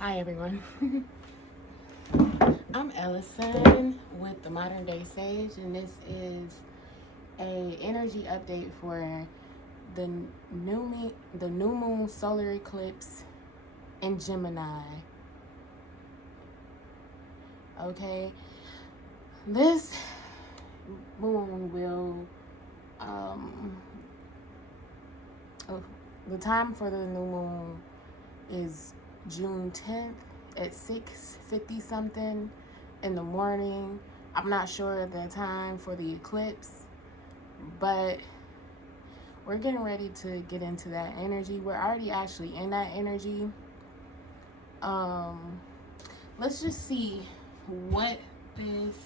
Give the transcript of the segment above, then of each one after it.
Hi everyone. I'm Elocin with the Modern Day Sage, and this is a energy update for the new moon solar eclipse in Gemini. Okay, this moon will the time for the new moon is June 10th at 6:50 something in the morning. I'm not sure the time for the eclipse, but we're getting ready to get into that energy. We're already actually in that energy. Let's just see what this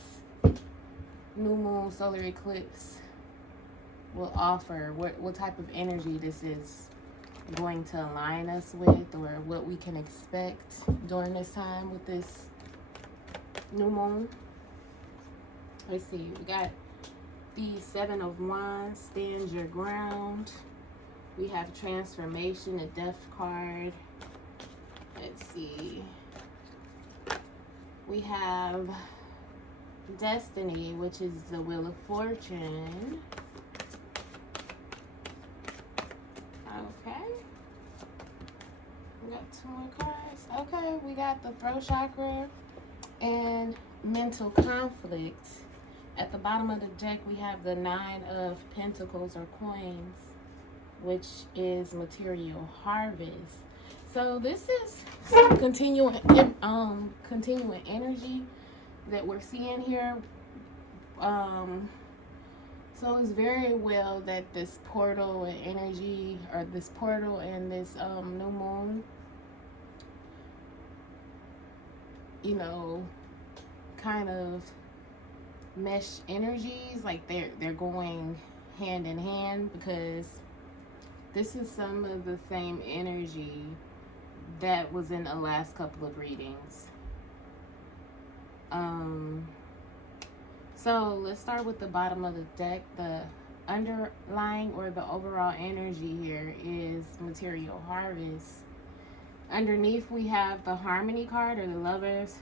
new moon solar eclipse will offer, what type of energy this is going to align us with, or what we can expect during this time with this new moon. Let's see, we got the Seven of Wands, stand your ground. We have transformation, a death card. Let's see, we have destiny, which is the wheel of fortune. Okay, we got two more cards. Okay, we got the throat chakra and mental conflict. At the bottom of the deck, we have the Nine of Pentacles or coins, which is material harvest. So this is some continuing energy that we're seeing here. So it's very well that this portal and energy, or this portal and this new moon, kind of mesh energies, like they're going hand in hand, because this is some of the same energy that was in the last couple of readings. So let's start with the bottom of the deck. The underlying or the overall energy here is material harvest. Underneath we have the Harmony card, or the Lovers.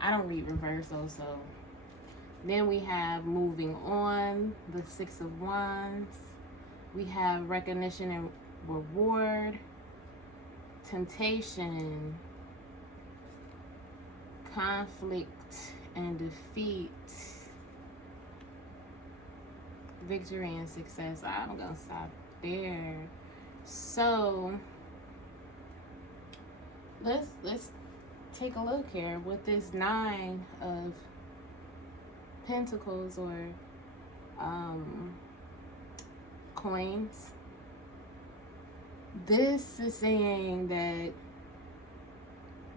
I don't read reverse also. Then we have moving on, the Six of Wands. We have recognition and reward, temptation, conflict and defeat, victory and success. I'm gonna stop there. So let's take a look here with this Nine of Pentacles, or coins. This is saying that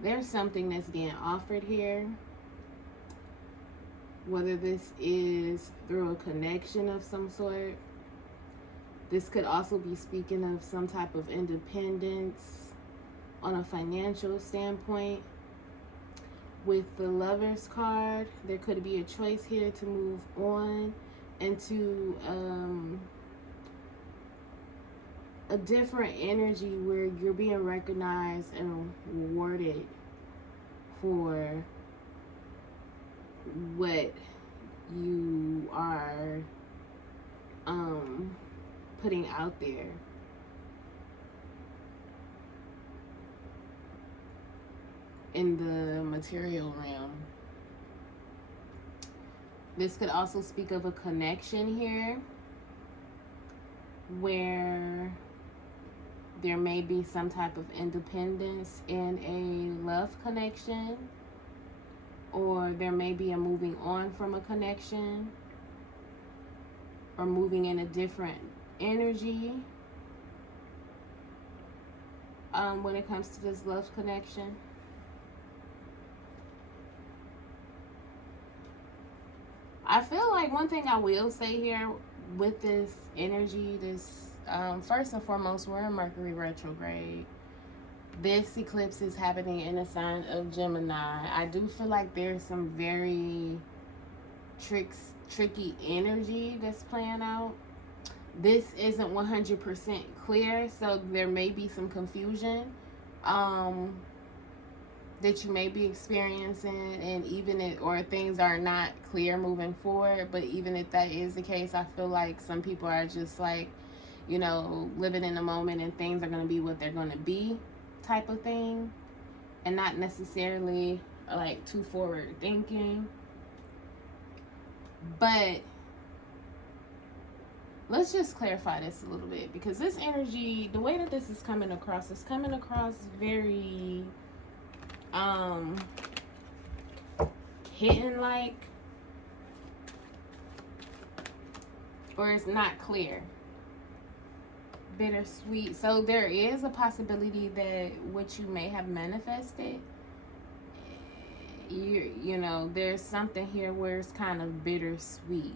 there's something that's being offered here, whether this is through a connection of some sort. This could also be speaking of some type of independence on a financial standpoint. With the Lovers card, there could be a choice here to move on into a different energy where you're being recognized and rewarded for what you are putting out there. In the material realm. This could also speak of a connection here where there may be some type of independence in a love connection, or there may be a moving on from a connection, or moving in a different energy when it comes to this love connection. I feel like one thing I will say here with this energy, first and foremost, we're in Mercury retrograde. This eclipse is happening in a sign of Gemini. I do feel like there's some very tricky energy that's playing out. This isn't 100% clear, so there may be some confusion that you may be experiencing, and even if, or things are not clear moving forward, but even if that is the case, I feel like some people are just like, you know, living in the moment and things are going to be what they're going to be type of thing, and not necessarily like too forward thinking. But let's just clarify this a little bit, because this energy, the way that this is coming across very hidden like, or it's not clear. Bittersweet. So there is a possibility that what you may have manifested, you know, there's something here where it's kind of bittersweet.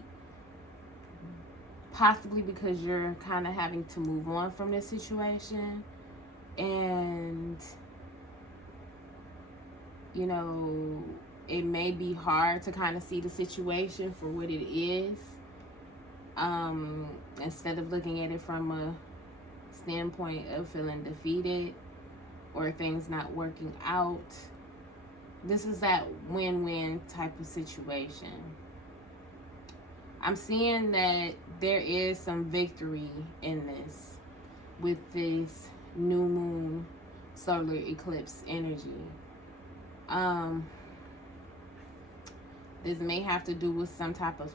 Possibly because you're kind of having to move on from this situation, and you know, it may be hard to kind of see the situation for what it is, instead of looking at it from a standpoint of feeling defeated or things not working out. This is that win-win type of situation. I'm seeing that there is some victory in this with this new moon solar eclipse energy. This may have to do with some type of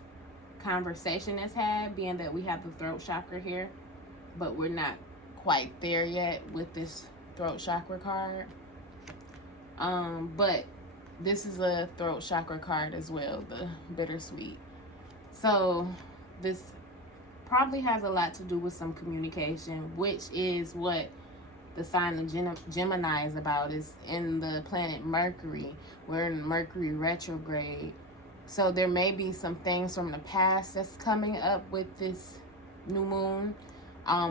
conversation that's had, being that we have the throat chakra here, but we're not quite there yet with this throat chakra card. But this is a throat chakra card as well, the bittersweet. So this probably has a lot to do with some communication, which is what the sign of Gemini is about. Is in the planet Mercury. We're in Mercury retrograde. So there may be some things from the past that's coming up with this new moon,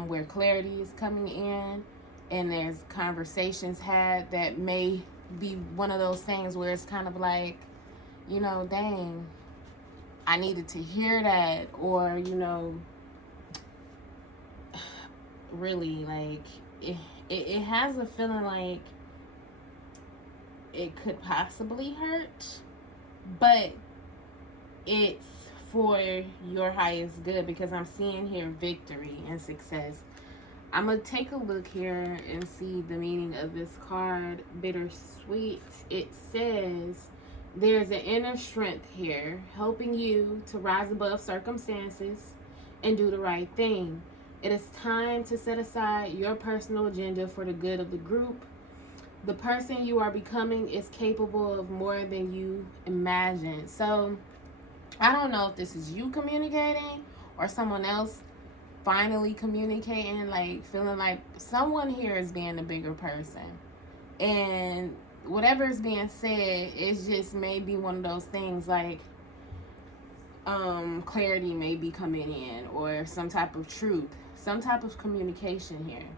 where clarity is coming in, and there's conversations had that may be one of those things where it's kind of like, you know, dang, I needed to hear that, or, you know, really, like, it has a feeling like it could possibly hurt, but it's for your highest good, because I'm seeing here victory and success. I'm going to take a look here and see the meaning of this card, bittersweet. It says there's an inner strength here helping you to rise above circumstances and do the right thing. It is time to set aside your personal agenda for the good of the group. The person you are becoming is capable of more than you imagine. So I don't know if this is you communicating or someone else finally communicating, like feeling like someone here is being the bigger person. And whatever is being said, it's just maybe one of those things like clarity may be coming in, or some type of truth, some type of communication here.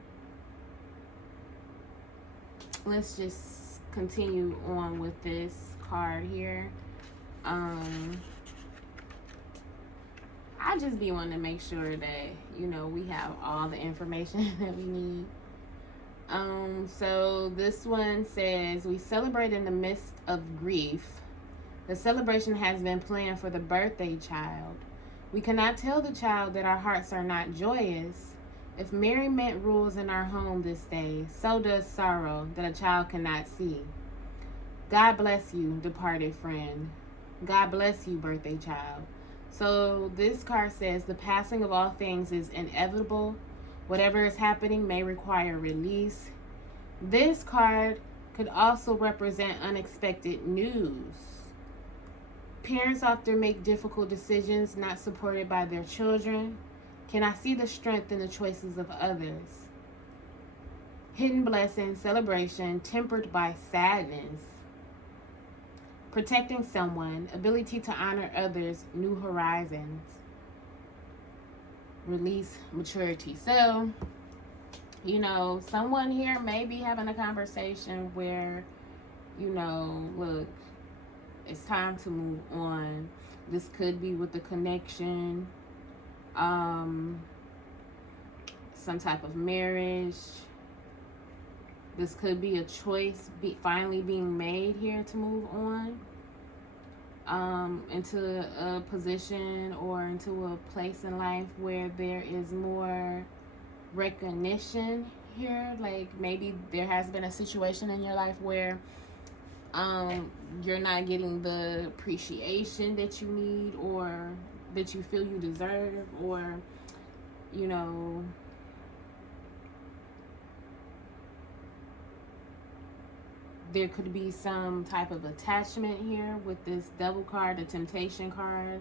Let's just continue on with this card here. I just be wanting to make sure that, you know, we have all the information that we need. So this one says, we celebrate in the midst of grief. The celebration has been planned for the birthday child. We cannot tell the child that our hearts are not joyous. If merriment rules in our home this day, so does sorrow that a child cannot see. God bless you, departed friend. God bless you, birthday child. So this card says the passing of all things is inevitable. Whatever is happening may require release. This card could also represent unexpected news. Parents often make difficult decisions not supported by their children. Can I see the strength in the choices of others? Hidden blessing, celebration, tempered by sadness. Protecting someone, ability to honor others, new horizons. Release, maturity. So, you know, someone here may be having a conversation where, you know, look, it's time to move on. This could be with a connection, some type of marriage, This could be a choice finally being made here to move on into a position or into a place in life where there is more recognition here. Like maybe there has been a situation in your life where you're not getting the appreciation that you need or that you feel you deserve, or you know, there could be some type of attachment here with this Devil card, the Temptation card.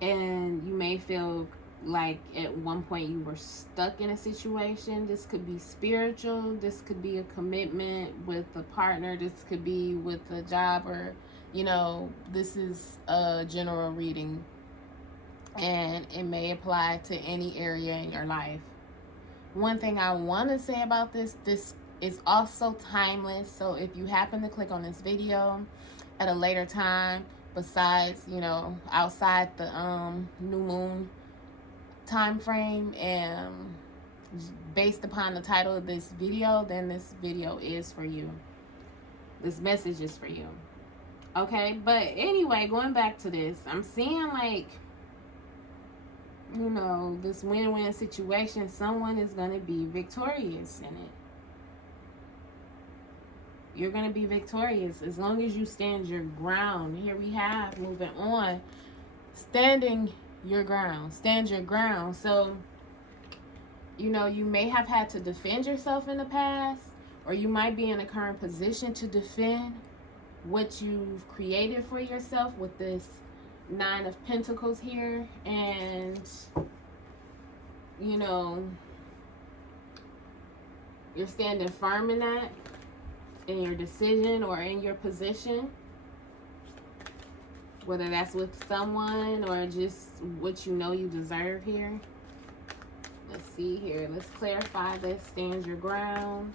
And you may feel like at one point you were stuck in a situation. This could be spiritual. This could be a commitment with a partner. This could be with a job, or, you know, this is a general reading. And it may apply to any area in your life. One thing I want to say about this is also timeless. So if you happen to click on this video at a later time, besides, you know, outside the new moon time frame, and based upon the title of this video, then this video is for you. This message is for you. Okay, but anyway, going back to this, I'm seeing like, you know, this win-win situation. Someone is going to be victorious in it. You're going to be victorious as long as you stand your ground. Here we have, moving on, standing your ground. Stand your ground. So, you know, you may have had to defend yourself in the past, or you might be in a current position to defend what you've created for yourself with this Nine of Pentacles here. And, you know, you're standing firm in that, in your decision or in your position, whether that's with someone or just what you know you deserve here. Let's see here. Let's clarify this. Stand your ground.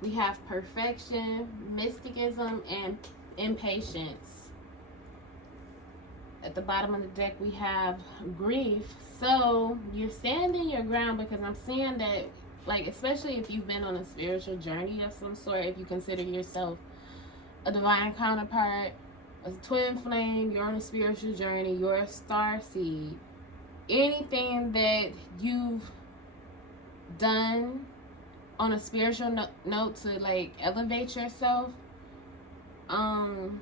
We have perfection, mysticism, and impatience. At the bottom of the deck, we have grief. So you're standing your ground because I'm seeing that, like, especially if you've been on a spiritual journey of some sort, if you consider yourself a divine counterpart, a twin flame, you're on a spiritual journey, you're a star seed. Anything that you've done on a spiritual note to like elevate yourself, I'm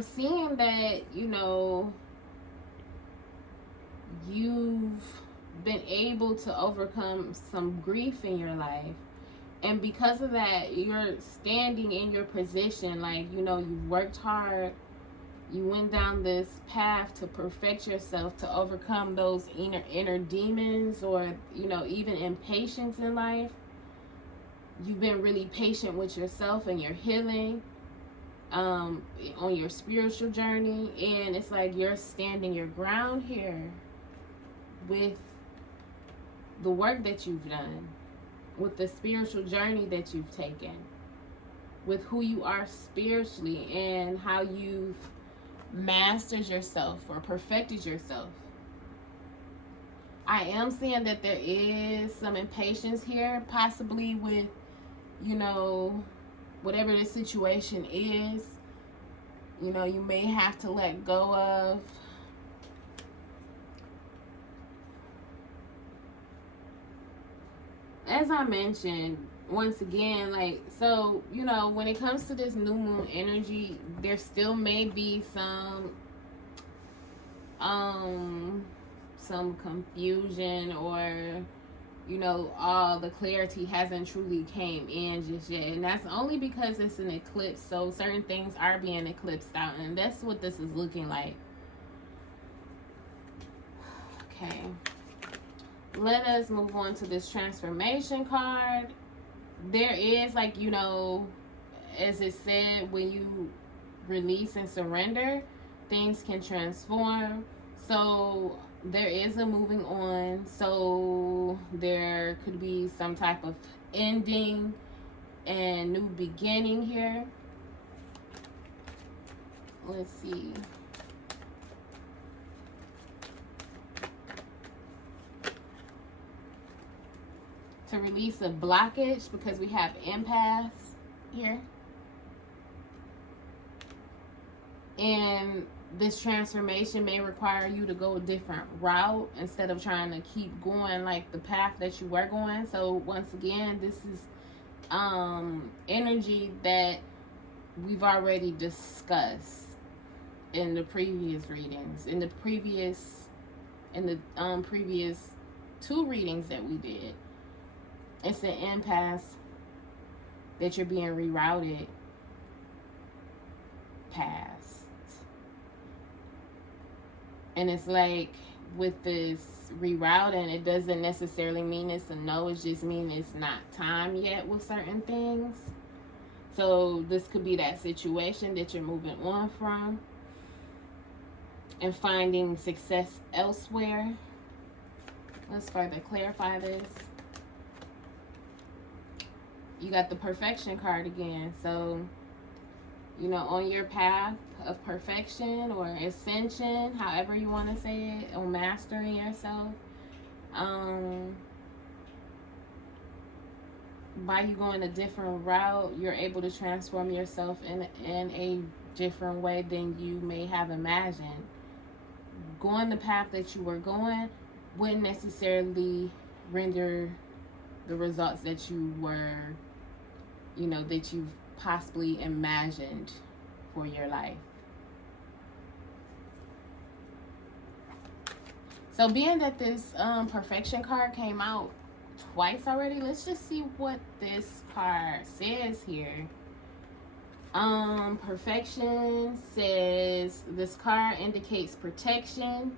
seeing that, you know, you've been able to overcome some grief in your life. And because of that, you're standing in your position. Like, you know, you worked hard. You went down this path to perfect yourself, to overcome those inner demons, or, you know, even impatience in life. You've been really patient with yourself and your healing on your spiritual journey. And it's like you're standing your ground here with the work that you've done, with the spiritual journey that you've taken, with who you are spiritually, and how you've mastered yourself or perfected yourself. I am seeing that there is some impatience here, possibly with, you know, whatever the situation is. You know, you may have to let go of. As I mentioned, once again, like, so, you know, when it comes to this new moon energy, there still may be some confusion, or, you know, all the clarity hasn't truly came in just yet. And that's only because it's an eclipse, so certain things are being eclipsed out, and that's what this is looking like. Okay. Let us move on to this transformation card. There is, like, you know, as it said, when you release and surrender, things can transform. So there is a moving on. So there could be some type of ending and new beginning here. Let's see. to release a blockage, because we have empaths here. And this transformation may require you to go a different route instead of trying to keep going like the path that you were going. So once again, this is energy that we've already discussed in the previous readings, in the previous 2 readings that we did. It's an impasse that you're being rerouted past. And it's like with this rerouting, it doesn't necessarily mean it's a no. It just means it's not time yet with certain things. So this could be that situation that you're moving on from and finding success elsewhere. Let's further clarify this. You got the perfection card again. So, you know, on your path of perfection or ascension, however you want to say it, or mastering yourself, by you going a different route, you're able to transform yourself in a different way than you may have imagined. Going the path that you were going wouldn't necessarily render the results that you were, you know, that you've possibly imagined for your life. So being that this perfection card came out twice already, let's just see what this card says here. Perfection says this card indicates protection.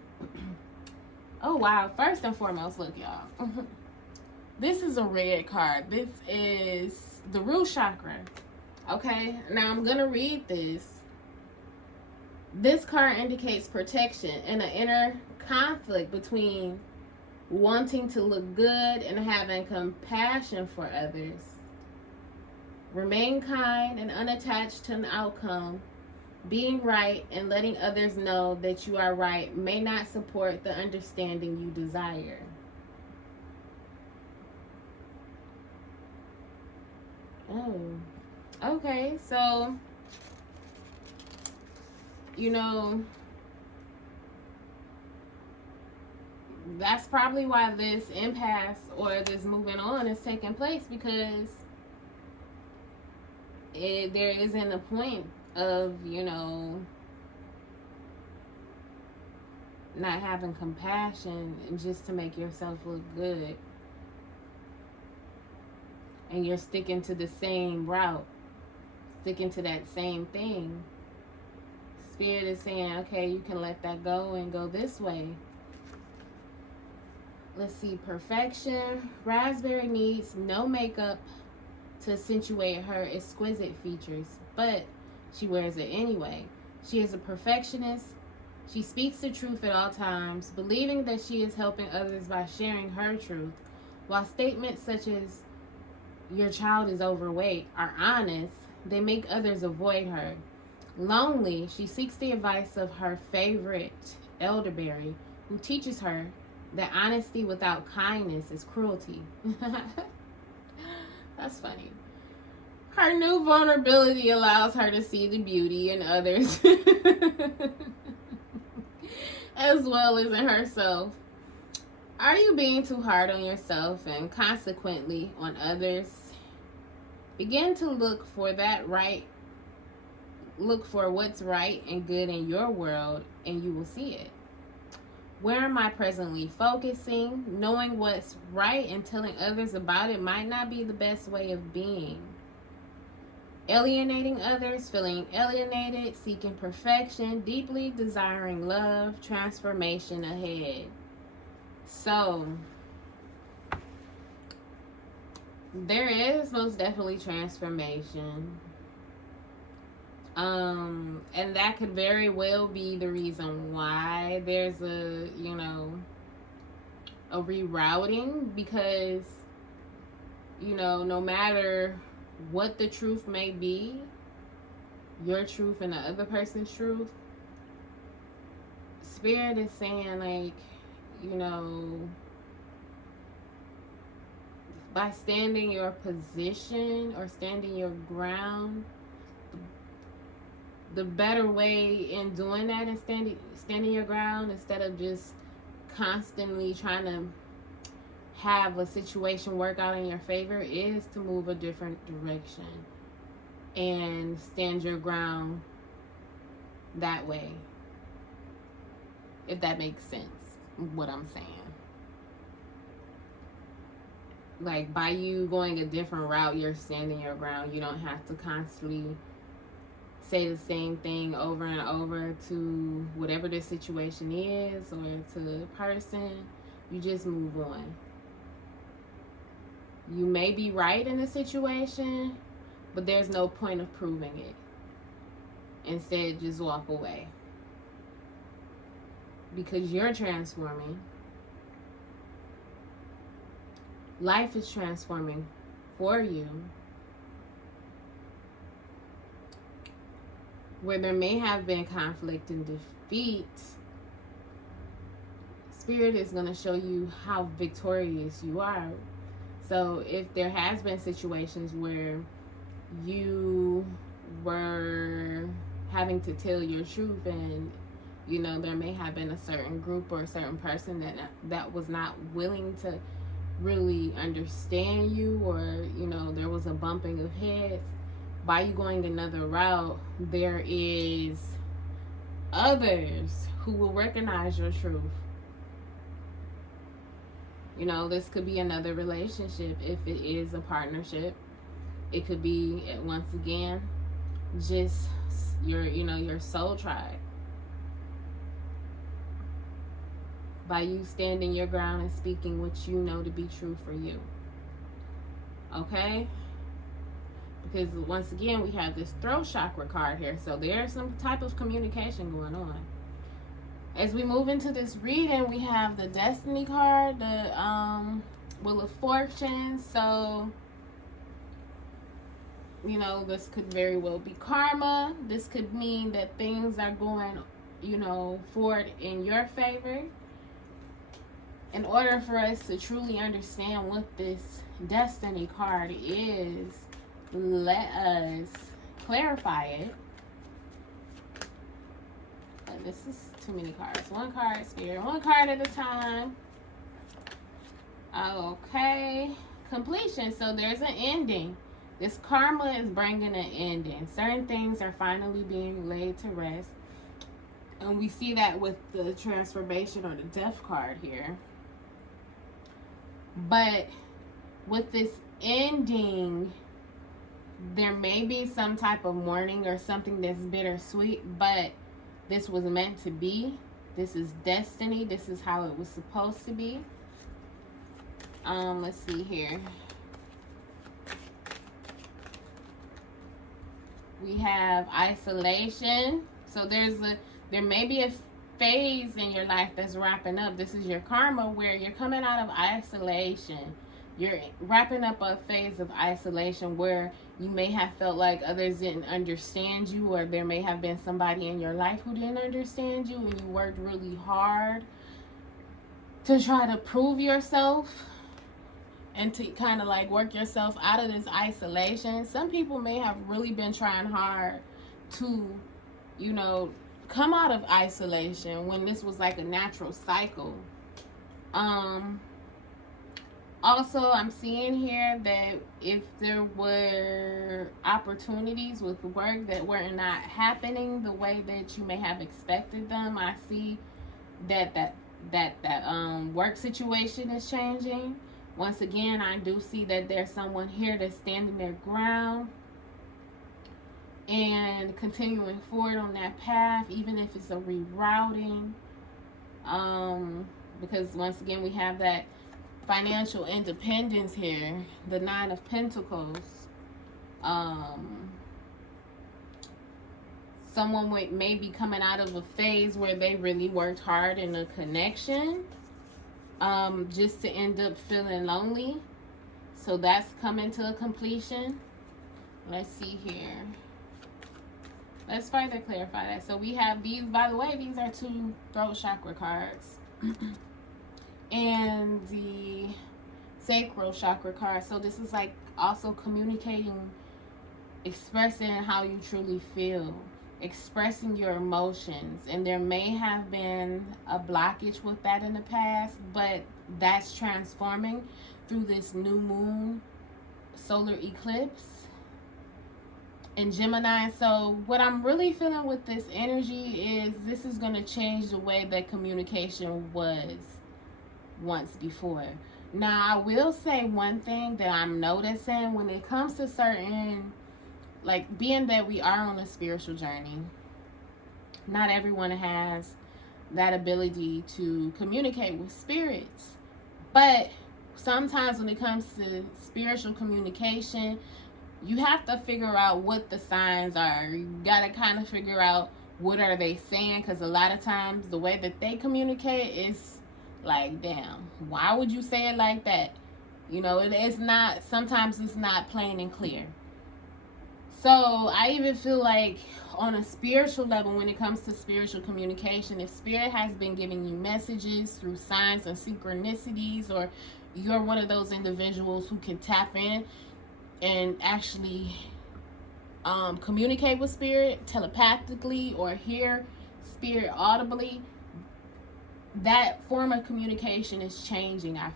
Oh wow, first and foremost, look y'all. This is a red card. This is the root chakra. Okay, now I'm gonna read this. This card indicates protection and an inner conflict between wanting to look good and having compassion for others. Remain kind and unattached to an outcome. Being right and letting others know that you are right may not support the understanding you desire. Oh, okay. So, you know, that's probably why this impasse or this moving on is taking place, because there isn't a point of, you know, not having compassion and just to make yourself look good. And you're sticking to the same route, sticking to that same thing. Spirit is saying, okay, you can let that go and go this way. Let's see, perfection. Raspberry needs no makeup to accentuate her exquisite features, but she wears it anyway. She is a perfectionist. She speaks the truth at all times, believing that she is helping others by sharing her truth. While statements such as, your child is overweight, are honest, they make others avoid her. Lonely, she seeks the advice of her favorite elderberry, who teaches her that honesty without kindness is cruelty. That's funny. Her new vulnerability allows her to see the beauty in others as well as in herself. Are you being too hard on yourself and consequently on others? Begin to look for what's right and good in your world, and you will see it. Where am I presently focusing? Knowing what's right and telling others about it might not be the best way of being. Alienating others, feeling alienated, seeking perfection, deeply desiring love, transformation ahead. So, there is most definitely transformation. And that could very well be the reason why there's a rerouting, because, no matter what the truth may be, your truth and the other person's truth, Spirit is saying, like, by standing your position or standing your ground, the better way in doing that and standing your ground, instead of just constantly trying to have a situation work out in your favor, is to move a different direction and stand your ground that way. If that makes sense, what I'm saying. Like, by you going a different route, you're standing your ground. You don't have to constantly say the same thing over and over to whatever the situation is or to the person. You just move on. You may be right in the situation, but there's no point of proving it. Instead, just walk away. Because you're transforming. Life is transforming for you. Where there may have been conflict and defeat, Spirit is going to show you how victorious you are. So if there has been situations where you were having to tell your truth, and you know there may have been a certain group or a certain person that was not willing to really understand you, or you know there was a bumping of heads, by you going another route, there is others who will recognize your truth. You know, this could be another relationship if it is a partnership. It could be, once again, just your soul tribe. By you standing your ground and speaking what you know to be true for you. Okay? Because once again, we have this throat chakra card here. So there's some type of communication going on. As we move into this reading, we have the Destiny card, the Wheel of Fortune. So, you know, this could very well be karma. This could mean that things are going, you know, forward in your favor. In order for us to truly understand what this Destiny card is, let us clarify it. But this is too many cards. One card, Spirit. One card at a time. Okay. Completion. So there's an ending. This karma is bringing an ending. Certain things are finally being laid to rest. And we see that with the transformation or the death card here. But with this ending, there may be some type of mourning or something that's bittersweet, but this was meant to be. This is destiny. This is how it was supposed to be. Let's see here. We have isolation. So there may be a phase in your life that's wrapping up. This is your karma, where you're coming out of isolation. You're wrapping up a phase of isolation where you may have felt like others didn't understand you, or there may have been somebody in your life who didn't understand you, and you worked really hard to try to prove yourself and to kind of like work yourself out of this isolation. Some people may have really been trying hard to, you know, come out of isolation when this was like a natural cycle. Also, I'm seeing here that if there were opportunities with work that were not happening the way that you may have expected them, I see that work situation is changing. Once again, I do see that there's someone here that's standing their ground and continuing forward on that path, even if it's a rerouting. Because once again, we have that financial independence here, the Nine of Pentacles. Someone may be coming out of a phase where they really worked hard in a connection, just to end up feeling lonely. So that's coming to a completion. Let's see here. Let's further clarify that. So we have these, by the way, these are 2 throat chakra cards. And the sacral chakra card. So this is like also communicating, expressing how you truly feel, expressing your emotions. And there may have been a blockage with that in the past, but that's transforming through this new moon solar eclipse in Gemini. So what I'm really feeling with this energy is this is going to change the way that communication was once before. Now, I will say one thing that I'm noticing when it comes to certain, like, being that we are on a spiritual journey, not everyone has that ability to communicate with spirits. But sometimes when it comes to spiritual communication, you have to figure out what the signs are. You got to kind of figure out what are they saying, because a lot of times the way that they communicate is like, damn, why would you say it like that? You know, it's not, sometimes it's not plain and clear. So I even feel like on a spiritual level, when it comes to spiritual communication, if spirit has been giving you messages through signs and synchronicities, or you're one of those individuals who can tap in and actually communicate with spirit telepathically or hear spirit audibly, that form of communication is changing. I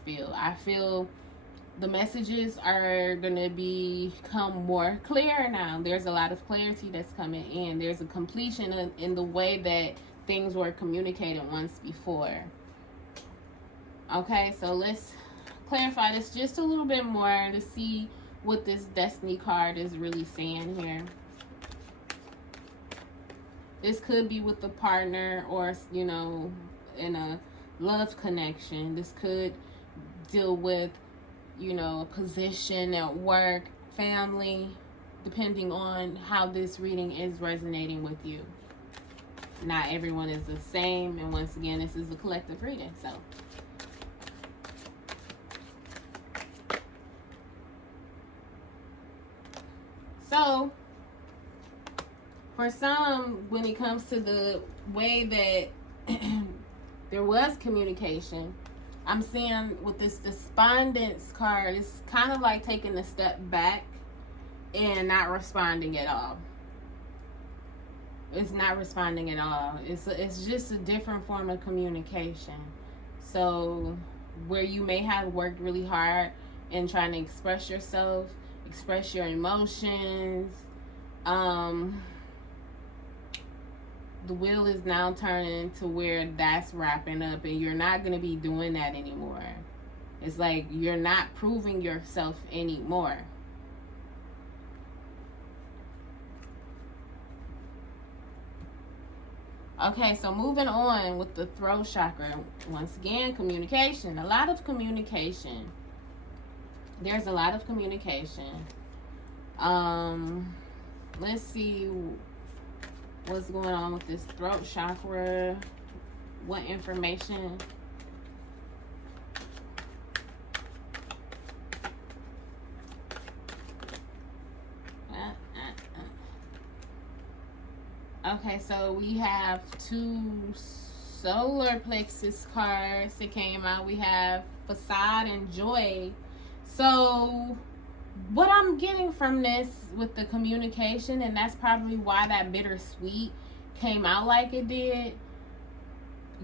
feel the messages are going to become more clear now. There's a lot of clarity that's coming in. There's a completion in the way that things were communicated once before. Okay, so let's clarify this just a little bit more to see what this Destiny card is really saying here. This could be with a partner, or, you know, in a love connection. This could deal with, you know, a position at work, family, depending on how this reading is resonating with you. Not everyone is the same, and once again, this is a collective reading. So for some, when it comes to the way that there was communication, I'm seeing with this despondence card, it's kind of like taking a step back and not responding at all. It's not responding at all. It's just a different form of communication. So where you may have worked really hard in trying to express yourself, express your emotions, the wheel is now turning to where that's wrapping up, and you're not going to be doing that anymore. It's like you're not proving yourself anymore. Okay, so moving on with the throat chakra. Once again, communication. A lot of communication. There's a lot of communication. Let's see what's going on with this throat chakra. What information? Okay, so we have two solar plexus cards that came out. We have facade and joy. So what I'm getting from this with the communication, and that's probably why that bittersweet came out like it did,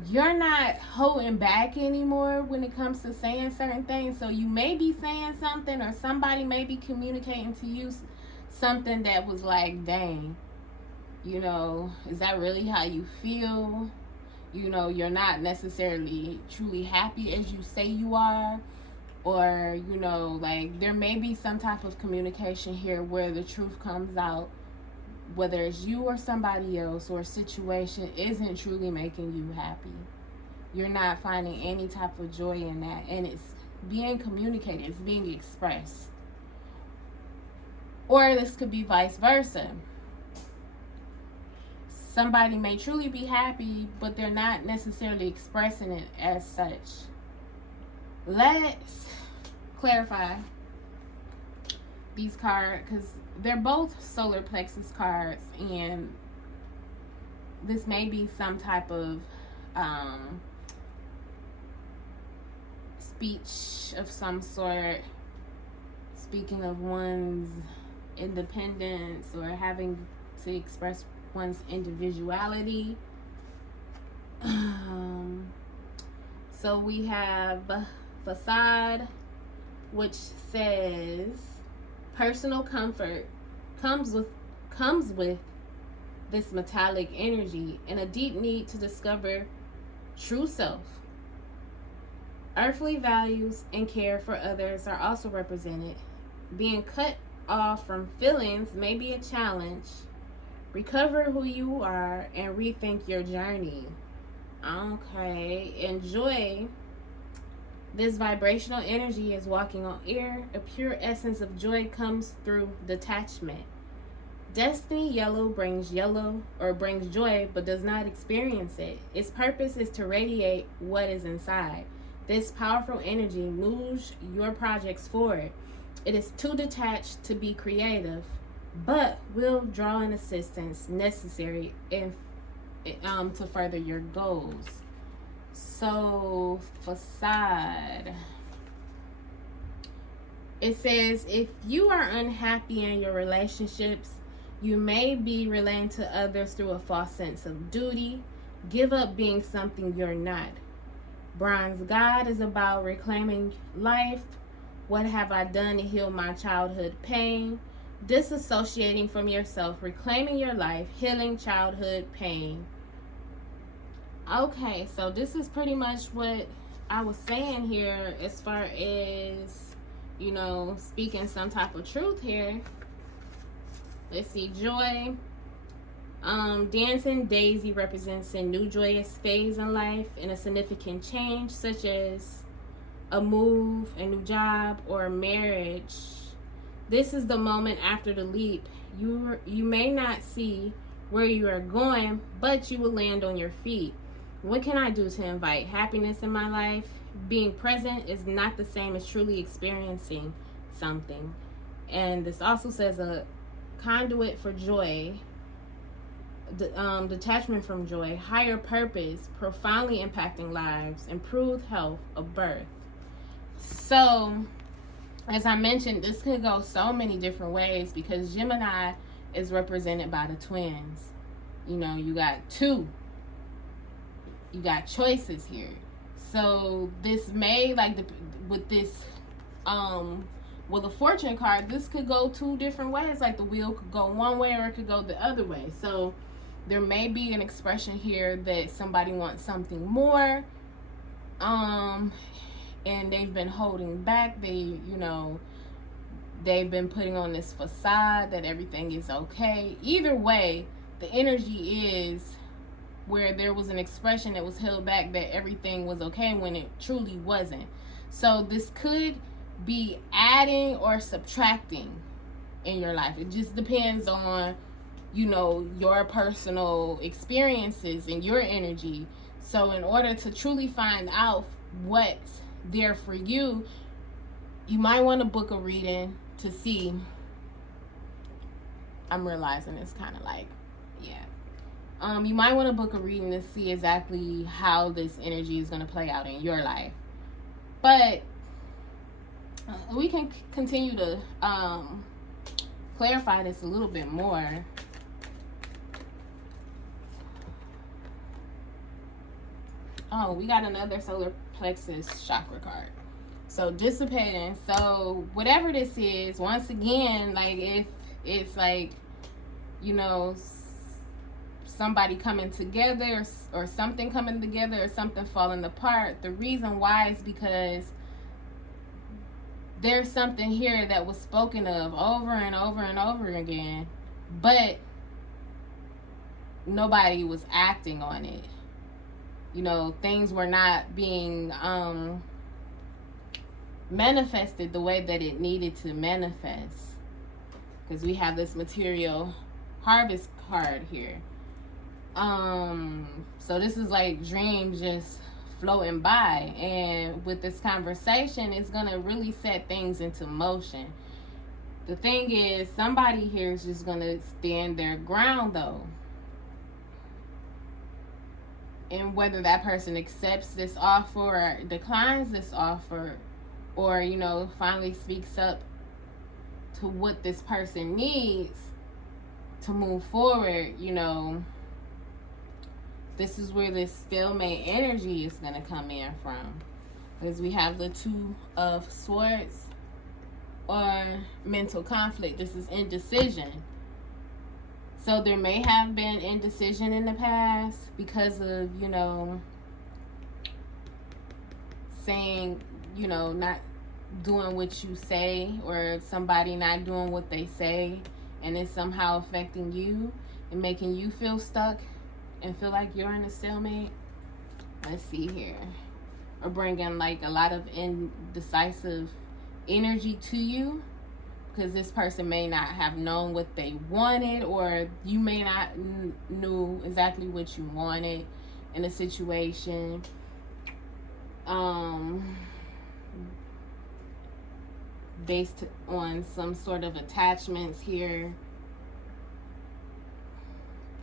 you're not holding back anymore when it comes to saying certain things. So you may be saying something, or somebody may be communicating to you something that was like, dang, you know, is that really how you feel? You know, you're not necessarily truly happy as you say you are. Or, you know, like, there may be some type of communication here where the truth comes out, whether it's you or somebody else, or a situation isn't truly making you happy. You're not finding any type of joy in that, and it's being communicated, it's being expressed. Or this could be vice versa. Somebody may truly be happy, but they're not necessarily expressing it as such. Let's clarify these cards, because they're both solar plexus cards, and this may be some type of speech of some sort, speaking of one's independence or having to express one's individuality. So we have facade, which says personal comfort comes with this metallic energy and a deep need to discover true self. Earthly values and care for others are also represented. Being cut off from feelings may be a challenge. Recover who you are and rethink your journey. Okay, enjoy. This vibrational energy is walking on air. A pure essence of joy comes through detachment. Destiny yellow brings joy but does not experience it. Its purpose is to radiate what is inside. This powerful energy moves your projects forward. It is too detached to be creative, but will draw in assistance necessary to further your goals. So, facade. It says, if you are unhappy in your relationships, you may be relating to others through a false sense of duty. Give up being something you're not. Bronze God is about reclaiming life. What have I done to heal my childhood pain? Disassociating from yourself, reclaiming your life, healing childhood pain. Okay, so this is pretty much what I was saying here as far as, speaking some type of truth here. Let's see, joy. Dancing Daisy represents a new joyous phase in life and a significant change, such as a move, a new job, or a marriage. This is the moment after the leap. You may not see where you are going, but you will land on your feet. What can I do to invite happiness in my life? Being present is not the same as truly experiencing something. And this also says a conduit for joy, detachment from joy, higher purpose, profoundly impacting lives, improved health of birth. So, as I mentioned, this could go so many different ways because Gemini is represented by the twins. You got two. You got choices here. So this may, with a fortune card, this could go two different ways. Like the wheel could go one way or it could go the other way. So there may be an expression here that somebody wants something more, and they've been holding back. They've been putting on this facade that everything is okay. Either way, the energy is where there was an expression that was held back that everything was okay when it truly wasn't. So this could be adding or subtracting in your life. It just depends on, your personal experiences and your energy. So in order to truly find out what's there for you, you might want to book a reading to see. I'm realizing it's kind of you might want to book a reading to see exactly how this energy is going to play out in your life. But we can continue to clarify this a little bit more. Oh, we got another solar plexus chakra card. So dissipating. So whatever this is, once again, if it's somebody coming together or something coming together or something falling apart, the reason why is because there's something here that was spoken of over and over and over again, but nobody was acting on it. Things were not being manifested the way that it needed to manifest, because we have this material harvest card here. So this is like dreams just floating by, and with this conversation, it's gonna really set things into motion. The thing is, somebody here is just gonna stand their ground though, and whether that person accepts this offer or declines this offer, or, you know, finally speaks up to what this person needs to move forward, you know, this is where this stalemate energy is going to come in from. Because we have the Two of Swords, or mental conflict. This is indecision. So there may have been indecision in the past because of, you know, saying, you know, not doing what you say, or somebody not doing what they say, and it's somehow affecting you and making you feel stuck and feel like you're in a stalemate. Let's see here. Or bringing like a lot of indecisive energy to you, because this person may not have known what they wanted, or you may not knew exactly what you wanted in a situation. Based on some sort of attachments here,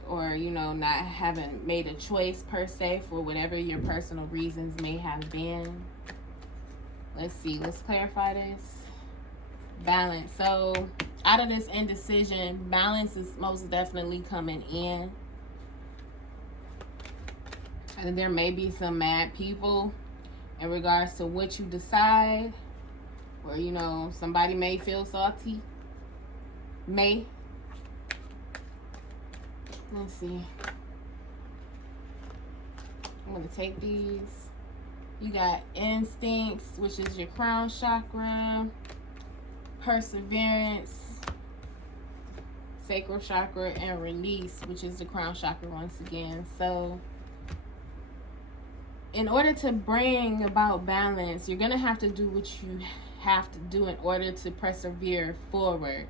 or, you know, not having made a choice per se for whatever your personal reasons may have been. Let's see, let's clarify this. Balance. So out of this indecision, balance is most definitely coming in. And there may be some mad people in regards to what you decide, or, you know, somebody may feel salty. Let's see. I'm going to take these. You got instincts, which is your crown chakra. Perseverance, sacral chakra, and release, which is the crown chakra once again. So in order to bring about balance, you're going to have to do what you have to do in order to persevere forward.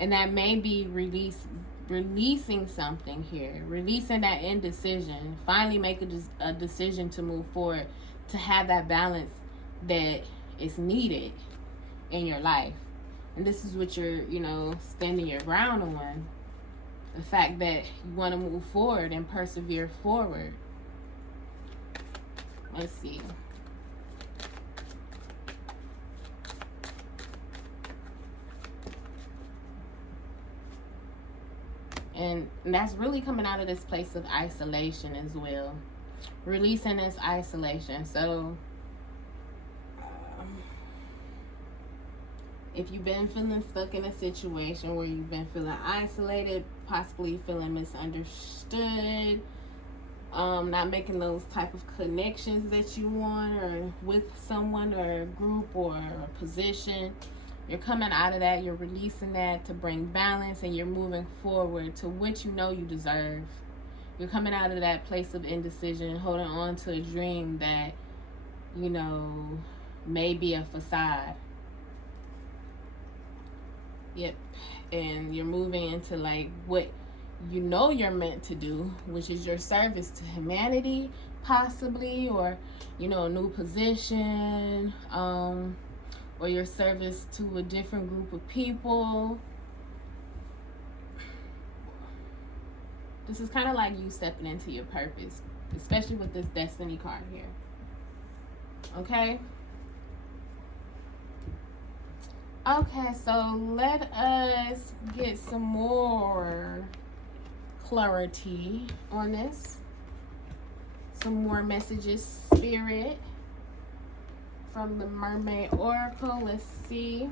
And that may be releasing something here, releasing that indecision, finally make a decision to move forward, to have that balance that is needed in your life. And this is what you're, you know, standing your ground on. The fact that you want to move forward and persevere forward. Let's see. And that's really coming out of this place of isolation as well. Releasing this isolation. So if you've been feeling stuck in a situation where you've been feeling isolated, possibly feeling misunderstood, not making those type of connections that you want, or with someone or a group or a position, you're coming out of that, you're releasing that to bring balance, and you're moving forward to what you know you deserve. You're coming out of that place of indecision, holding on to a dream that, you know, may be a facade. Yep. And you're moving into like what you know you're meant to do, which is your service to humanity, possibly, or, you know, a new position, or your service to a different group of people. This is kind of like you stepping into your purpose, especially with this Destiny card here. Okay? Okay, so let us get some more clarity on this. Some more messages, Spirit, from the Mermaid Oracle. Let's see.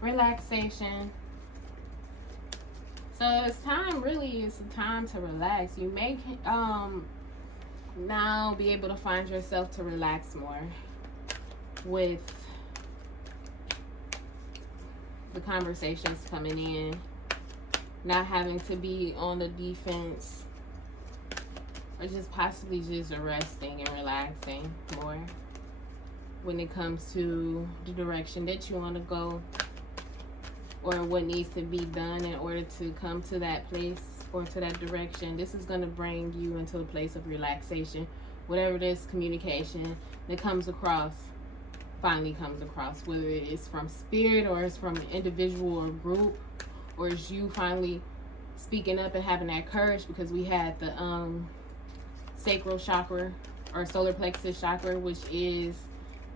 Relaxation. So it's time, really, it's a time to relax. You may now be able to find yourself to relax more with the conversations coming in, not having to be on the defense, or just possibly just resting and relaxing more when it comes to the direction that you want to go, or what needs to be done in order to come to that place or to that direction. This is going to bring you into a place of relaxation whatever this communication that comes across finally comes across, whether it is from spirit or it's from an individual or group, or it's you finally speaking up and having that courage, because we had the sacral chakra or solar plexus chakra, which is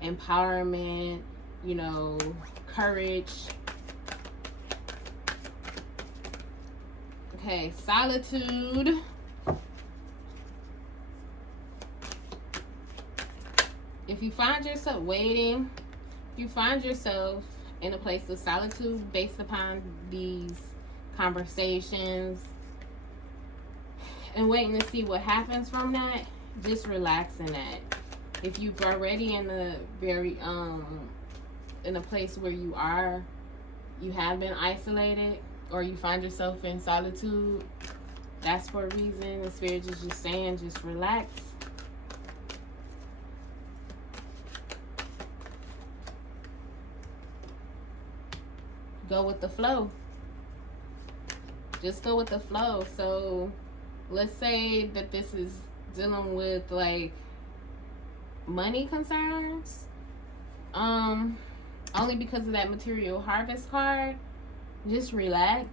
empowerment, you know, courage. Okay, solitude. If you find yourself waiting, if you find yourself in a place of solitude based upon these conversations and waiting to see what happens from that, just relax in that. If you're already in a very in a place where you have been isolated, or you find yourself in solitude, that's for a reason. The spirit is just saying, just relax. Go with the flow. Just go with the flow. So let's say that this is dealing with like money concerns, only because of that material harvest card. Just relax,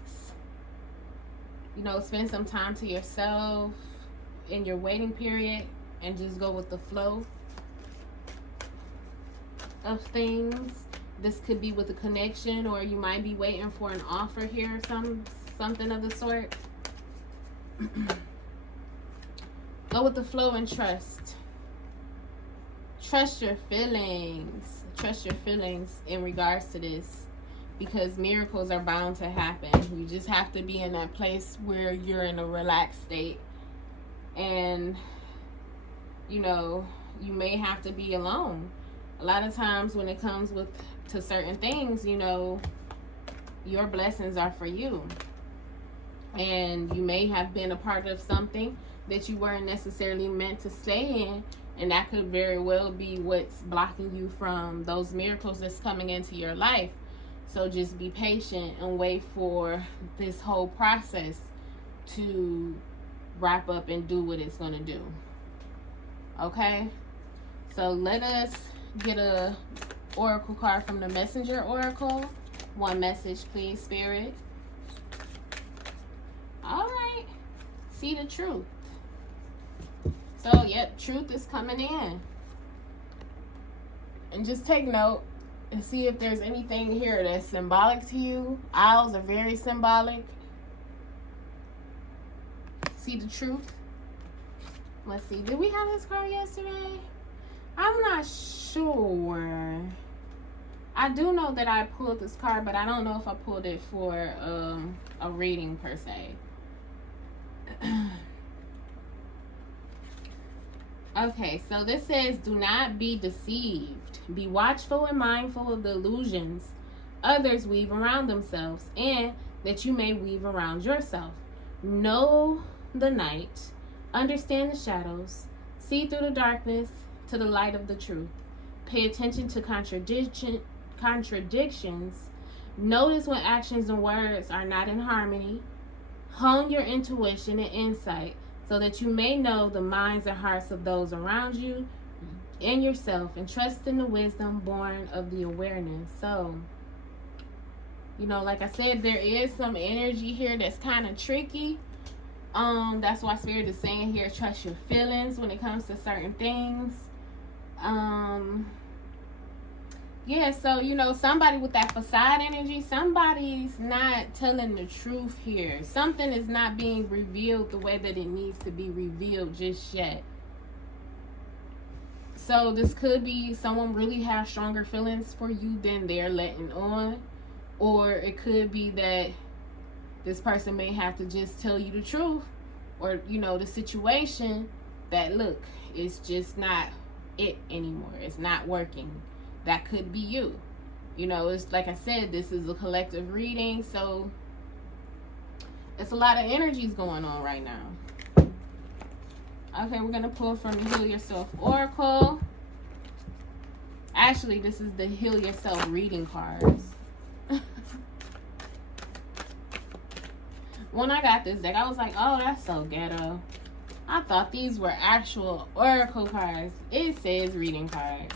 you know, spend some time to yourself in your waiting period and just go with the flow of things. This could be with a connection, or you might be waiting for an offer here, something of the sort. Go with the flow and trust. Trust your feelings. Trust your feelings in regards to this, because miracles are bound to happen. You just have to be in that place where you're in a relaxed state. And, you know, you may have to be alone. A lot of times when it comes to certain things, you know, your blessings are for you. And you may have been a part of something that you weren't necessarily meant to stay in, and that could very well be what's blocking you from those miracles that's coming into your life. So just be patient and wait for this whole process to wrap up and do what it's going to do. Okay? So let us get a oracle card from the messenger oracle. One message, please, spirit. All right. See the truth. So, yep, truth is coming in. And just take note and see if there's anything here that's symbolic to you. Owls are very symbolic. See the truth. Let's see. Did we have this card yesterday? I'm not sure. I do know that I pulled this card, but I don't know if I pulled it for a reading per se. Okay, so this says, do not be deceived. Be watchful and mindful of the illusions others weave around themselves, and that you may weave around yourself. Know the night, understand the shadows, see through the darkness to the light of the truth. Pay attention to contradictions. Notice when actions and words are not in harmony. Hone your intuition and insight so that you may know the minds and hearts of those around you and yourself, and trust in the wisdom born of the awareness. So, you know, like I said, there is some energy here that's kind of tricky. That's why Spirit is saying here, trust your feelings when it comes to certain things. Yeah, so, you know, somebody with that facade energy, somebody's not telling the truth here. Something is not being revealed the way that it needs to be revealed just yet. So this could be someone really has stronger feelings for you than they're letting on. Or it could be that this person may have to just tell you the truth, or, you know, the situation that, look, it's just not it anymore. It's not working. That could be you. You know, it's like I said, this is a collective reading, so it's a lot of energies going on right now. Okay, we're going to pull from the Heal Yourself Oracle. Actually, this is the Heal Yourself reading cards. When I got this deck, I was like, oh, that's so ghetto. I thought these were actual oracle cards. It says reading cards.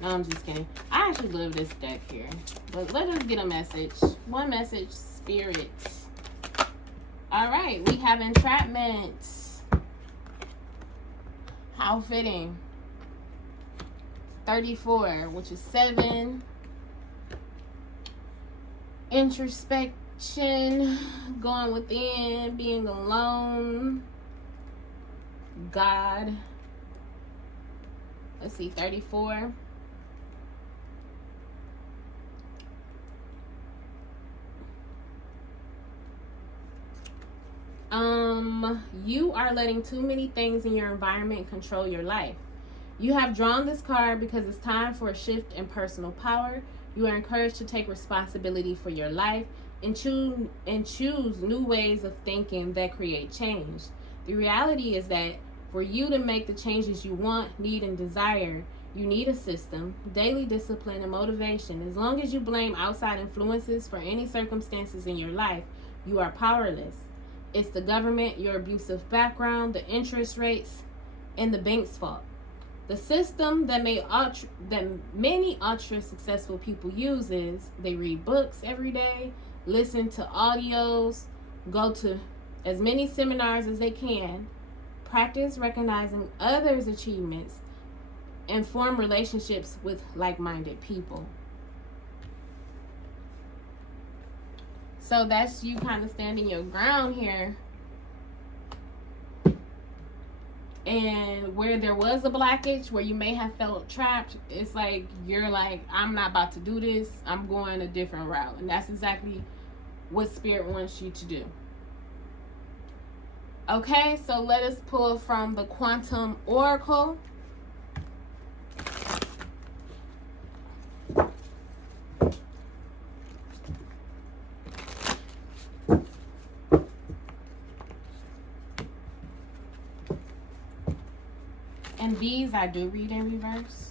No, I'm just kidding. I actually love this deck here. But let us get a message. One message, Spirit. All right, we have entrapment. How fitting. 34, which is 7. Introspection, going within, being alone. God. Let's see, 34. You are letting too many things in your environment control your life. You have drawn this card because it's time for a shift in personal power. You are encouraged to take responsibility for your life and choose new ways of thinking that create change. The reality is that for you to make the changes you want, need, and desire, you need a system, daily discipline, and motivation. As long as you blame outside influences for any circumstances in your life, you are powerless. It's the government, your abusive background, the interest rates, and the bank's fault. The system that many ultra successful people use is they read books every day, listen to audios, go to as many seminars as they can, practice recognizing others' achievements, and form relationships with like-minded people. So that's you kind of standing your ground here. And where there was a blockage, where you may have felt trapped, it's like you're like, I'm not about to do this. I'm going a different route. And that's exactly what Spirit wants you to do. Okay, so let us pull from the Quantum Oracle. And these I do read in reverse.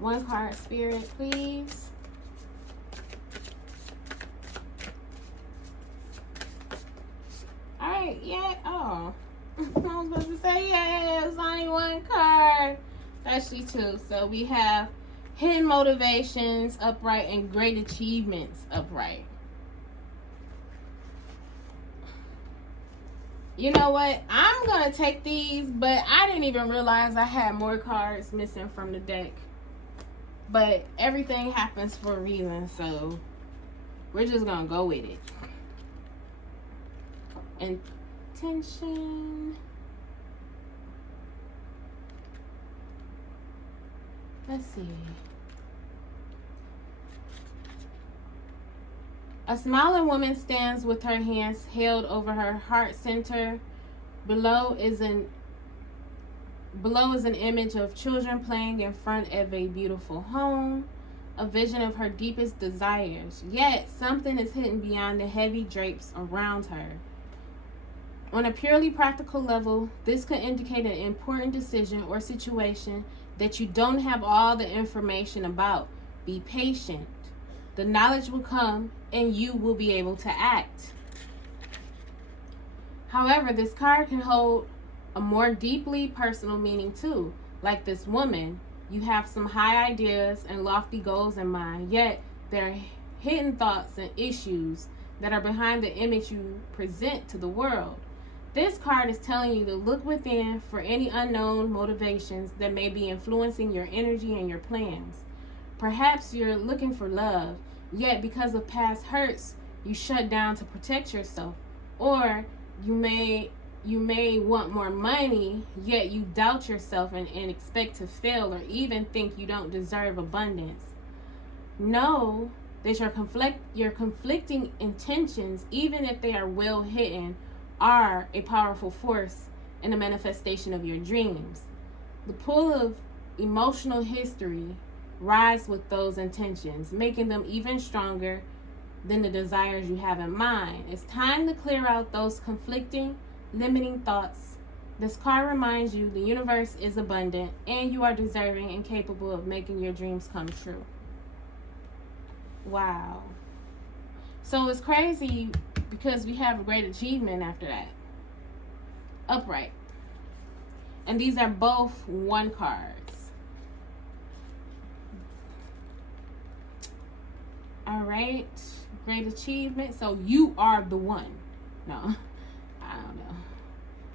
One card, Spirit, please. All right, yeah. Oh, I was supposed to say, yeah, it's only one card. Actually, two. So we have hidden motivations upright and great achievements upright. You know what? I'm going to take these, but I didn't even realize I had more cards missing from the deck. But everything happens for a reason, so we're just going to go with it. Intention. Let's see. A smiling woman stands with her hands held over her heart center. Below is an image of children playing in front of a beautiful home, a vision of her deepest desires. Yet something is hidden beyond the heavy drapes around her. On a purely practical level, this could indicate an important decision or situation that you don't have all the information about. Be patient. The knowledge will come and you will be able to act. However, this card can hold a more deeply personal meaning too. Like this woman, you have some high ideas and lofty goals in mind, yet there are hidden thoughts and issues that are behind the image you present to the world. This card is telling you to look within for any unknown motivations that may be influencing your energy and your plans. Perhaps you're looking for love, yet because of past hurts, you shut down to protect yourself. Or you may want more money, yet you doubt yourself and expect to fail, or even think you don't deserve abundance. Know that your conflicting intentions, even if they are well hidden, are a powerful force in the manifestation of your dreams. The pull of emotional history rise with those intentions, making them even stronger than the desires you have in mind. It's time to clear out those conflicting, limiting thoughts. This card reminds you the universe is abundant and you are deserving and capable of making your dreams come true. Wow. So it's crazy because we have a great achievement after that. Upright. And these are both 1 cards. All right. Great achievement. So you are the one. No, I don't know.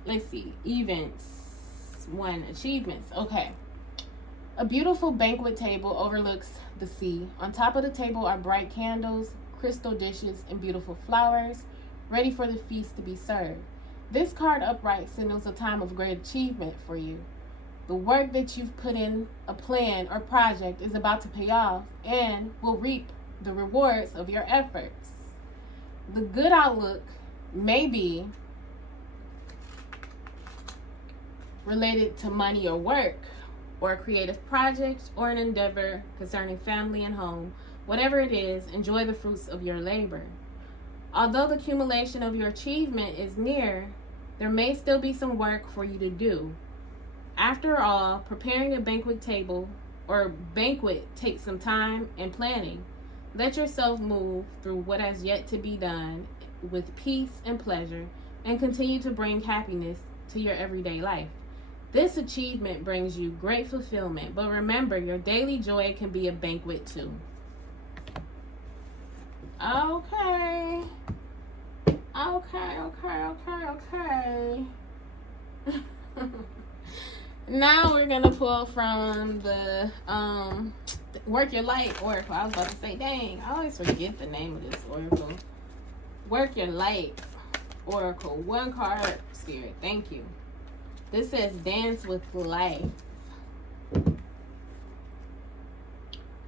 Let's see. Events. 1. Achievements. Okay. A beautiful banquet table overlooks the sea. On top of the table are bright candles, crystal dishes, and beautiful flowers, ready for the feast to be served. This card upright signals a time of great achievement for you. The work that you've put in a plan or project is about to pay off and will reap the rewards of your efforts. The good outlook may be related to money or work, or a creative project, or an endeavor concerning family and home. Whatever it is, enjoy the fruits of your labor. Although the accumulation of your achievement is near, there may still be some work for you to do. After all, preparing a banquet table or banquet takes some time and planning. Let yourself move through what has yet to be done with peace and pleasure, and continue to bring happiness to your everyday life. This achievement brings you great fulfillment, but remember, your daily joy can be a banquet too. Okay. Now we're gonna pull from the Work Your Light Oracle. I was about to say, dang, I always forget the name of this oracle. Work Your Light Oracle. 1 card, Spirit. Thank you. This says dance with life.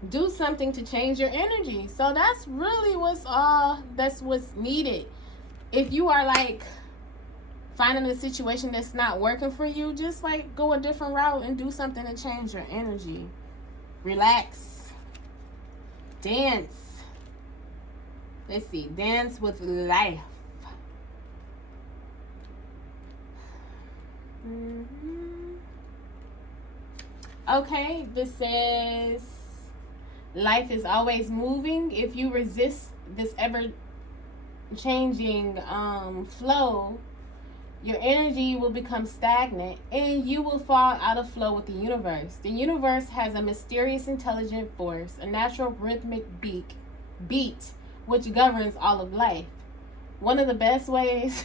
Do something to change your energy. So that's really that's what's needed. If you are like finding a situation that's not working for you, just like go a different route and do something to change your energy. Relax. Dance. Let's see. Dance with life. Okay, this says life is always moving. If you resist this ever changing flow, your energy will become stagnant and you will fall out of flow with the universe. The universe has a mysterious intelligent force, a natural rhythmic beat which governs all of life. One of the best ways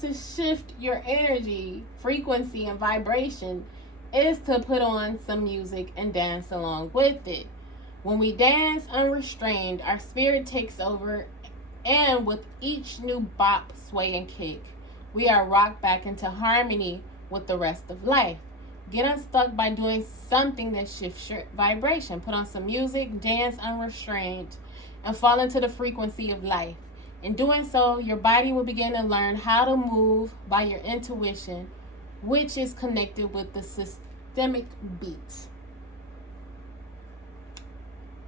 to shift your energy, frequency, and vibration is to put on some music and dance along with it. When we dance unrestrained, our spirit takes over, and with each new bop, sway, and kick, we are rocked back into harmony with the rest of life. Get unstuck by doing something that shifts your vibration. Put on some music, dance unrestrained, and fall into the frequency of life. In doing so, your body will begin to learn how to move by your intuition, which is connected with the systemic beat.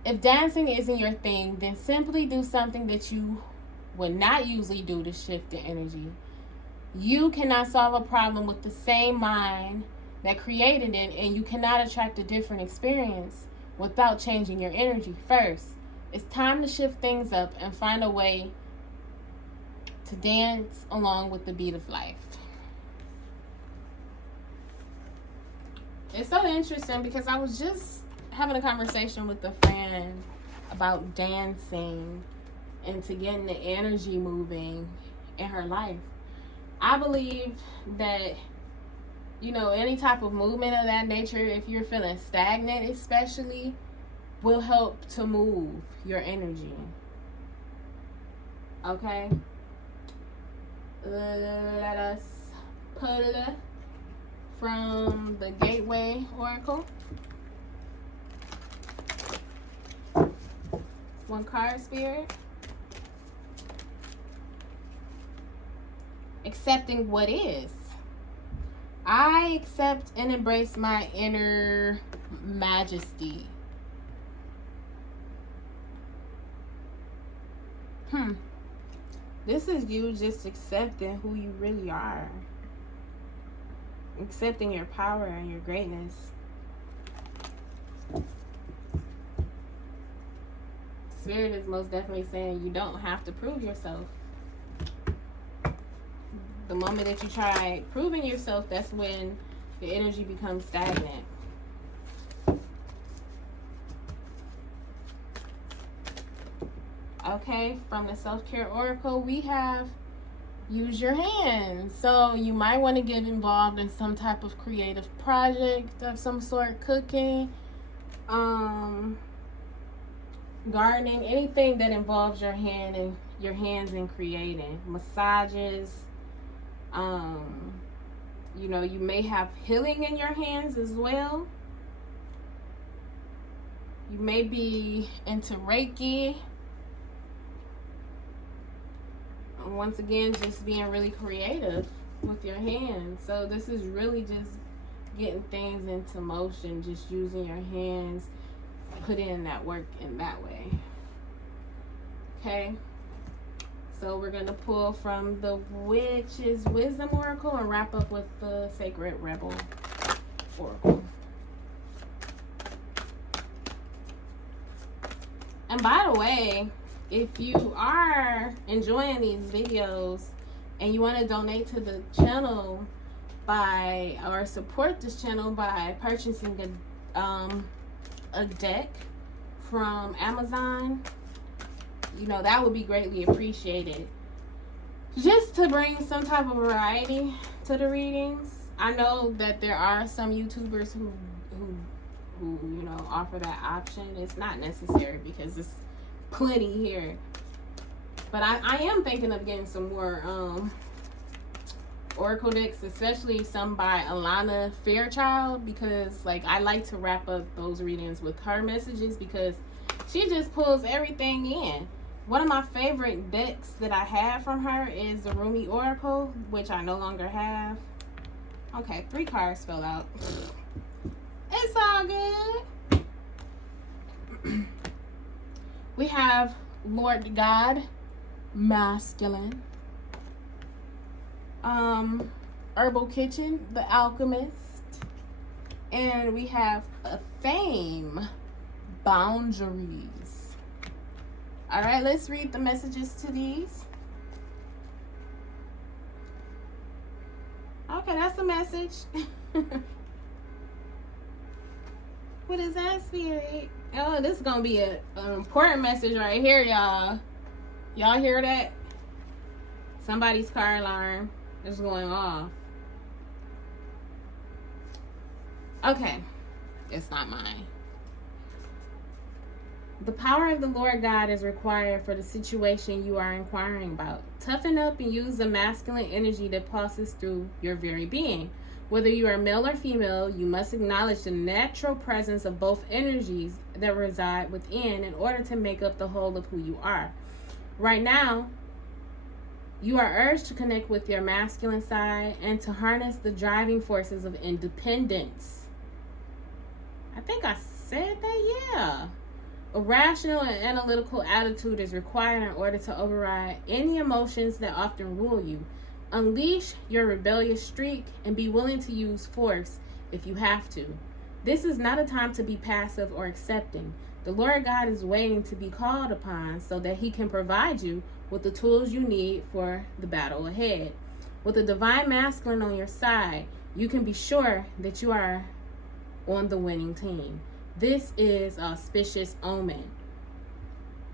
If dancing isn't your thing, then simply do something that you would not usually do to shift the energy. You cannot solve a problem with the same mind that created it, and you cannot attract a different experience without changing your energy first. It's time to shift things up and find a way to dance along with the beat of life. It's so interesting because I was just having a conversation with a friend about dancing and to getting the energy moving in her life. I believe that, any type of movement of that nature, if you're feeling stagnant especially, will help to move your energy. Okay? Let us pull from the Gateway Oracle. 1 card, Spirit. Accepting what is. I accept and embrace my inner majesty. This is you just accepting who you really are. Accepting your power and your greatness. Spirit is most definitely saying you don't have to prove yourself. The moment that you try proving yourself, that's when the energy becomes stagnant. Okay, from the Self-Care Oracle, we have use your hands. So you might want to get involved in some type of creative project of some sort, cooking, gardening, anything that involves your hands in creating. Massages. You know, you may have healing in your hands as well. You may be into Reiki. Once again, just being really creative with your hands. So this is really just getting things into motion, just using your hands, put in that work in that way. Okay, so we're going to pull from the Witch's Wisdom Oracle and wrap up with the Sacred Rebel Oracle. And by the way, if you are enjoying these videos and you want to donate to the channel or support this channel by purchasing a deck from Amazon, you know, that would be greatly appreciated. Just to bring some type of variety to the readings. I know that there are some YouTubers who you know, offer that option. It's not necessary because it's plenty here, but I am thinking of getting some more oracle decks, especially some by Alana Fairchild, because like I like to wrap up those readings with her messages because she just pulls everything in. One of my favorite decks that I have from her is the Rumi Oracle, which I no longer have. Okay, 3 cards fell out. It's all good. We have Lord God, masculine. Herbal Kitchen, the alchemist. And we have a Fame, boundaries. All right, let's read the messages to these. Okay, that's the message. What is that, Spirit? Oh, this is going to be an important message right here, y'all. Y'all hear that? Somebody's car alarm is going off. Okay. It's not mine. The power of the Lord God is required for the situation you are inquiring about. Toughen up and use the masculine energy that pulses through your very being. Whether you are male or female, you must acknowledge the natural presence of both energies that reside within in order to make up the whole of who you are. Right now, you are urged to connect with your masculine side and to harness the driving forces of independence. I think I said that, yeah. A rational and analytical attitude is required in order to override any emotions that often rule you. Unleash your rebellious streak and be willing to use force if you have to. This is not a time to be passive or accepting. The Lord God is waiting to be called upon so that he can provide you with the tools you need for the battle ahead. With the divine masculine on your side, you can be sure that you are on the winning team. This is an auspicious omen.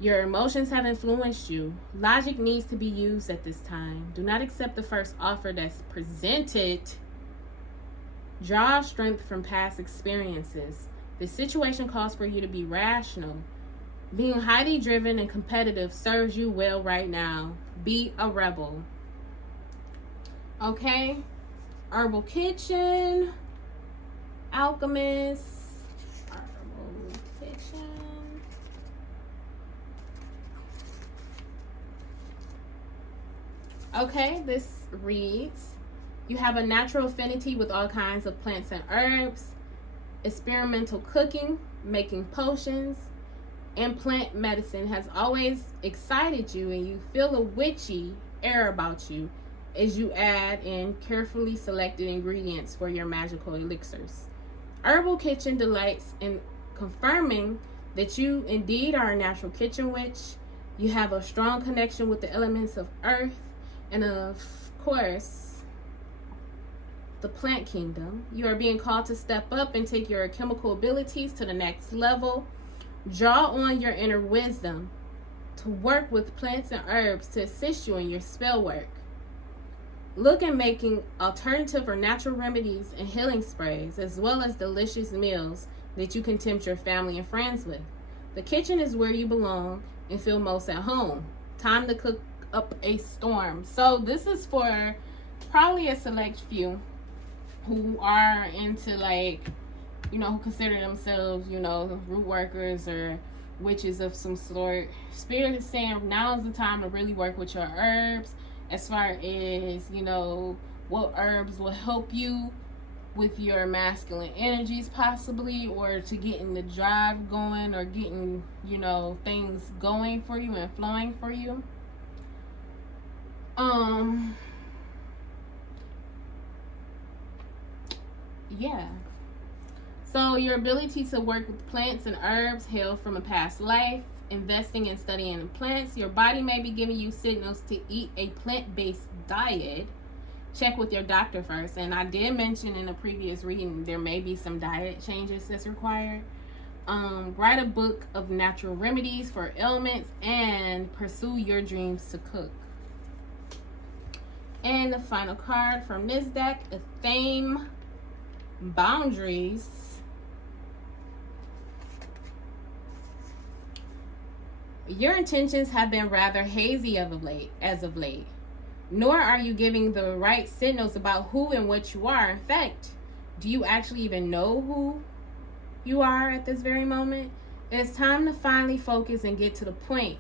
Your emotions have influenced you. Logic needs to be used at this time. Do not accept the first offer that's presented. Draw strength from past experiences. The situation calls for you to be rational. Being highly driven and competitive serves you well right now. Be a rebel. Okay? Herbal Kitchen. Alchemist. Herbal Kitchen. Okay, this reads, you have a natural affinity with all kinds of plants and herbs, experimental cooking, making potions, and plant medicine has always excited you, and you feel a witchy air about you as you add in carefully selected ingredients for your magical elixirs. Herbal Kitchen delights in confirming that you indeed are a natural kitchen witch. You have a strong connection with the elements of earth and, of course, the plant kingdom. You are being called to step up and take your chemical abilities to the next level. Draw on your inner wisdom to work with plants and herbs to assist you in your spell work. Look at making alternative or natural remedies and healing sprays, as well as delicious meals that you can tempt your family and friends with. The kitchen is where you belong and feel most at home. Time to cook up a storm. So this is for probably a select few who are into, like, you know, who consider themselves, you know, root workers or witches of some sort. Spirit is saying now is the time to really work with your herbs, as far as, you know, what herbs will help you with your masculine energies possibly, or to getting the drive going, or getting, you know, things going for you and flowing for you. Yeah. So your ability to work with plants and herbs hail from a past life. Investing and studying in plants. Your body may be giving you signals to eat a plant-based diet. Check with your doctor first. And I did mention in a previous reading there may be some diet changes that's required. Write a book of natural remedies for ailments and pursue your dreams to cook. And the final card from this deck, a theme, boundaries. Your intentions have been rather hazy as of late. Nor are you giving the right signals about who and what you are. In fact, do you actually even know who you are at this very moment? It's time to finally focus and get to the point.